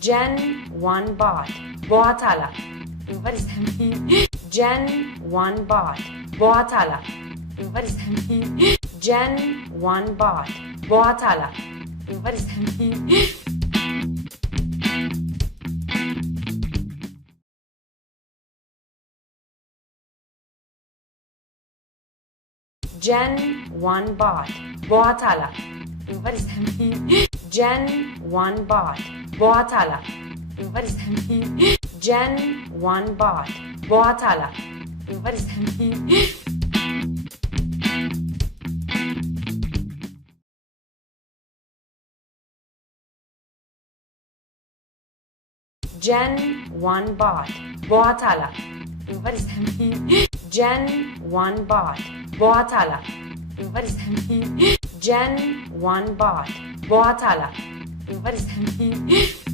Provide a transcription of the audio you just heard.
Gen 1 bot. बहुत आला. What does that mean? Gen 1 bot. बहुत आला. What does that mean? Gen 1 bot. बहुत आला. What does that mean? Gen 1 bot. बहुत आला. What does that mean? Gen 1 bot. बहुत आला. What does that mean? Gen 1 bot. बहुत आला. What does that mean? Gen 1 bot. बहुत आला. What does that mean? Gen 1 bot. बहुत आला. What does that mean? Gen 1 bot. बहुत आला. What does that mean?